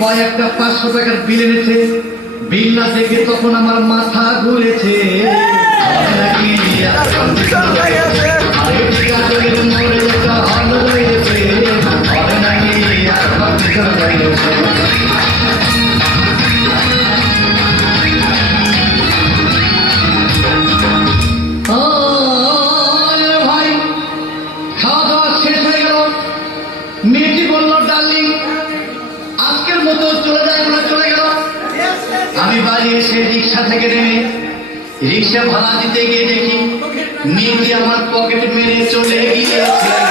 ভাই একটা 500 টাকার বিল এনেছে। বিল না দেখে তখন আমার মাথা ঘুরেছে। ভাই খাওয়া দাওয়া শেষ হয়ে গেল। মেয়েটি বলল, ডার্লিং আজকের মতো চলে যায়, বলে চলে গেল। আমি বাড়ি এসে রিক্সা থেকে নেমে রিক্সা ভাড়া দিতে গিয়ে দেখি মেয়েটি আমার পকেট মেরে চলে গিয়েছে।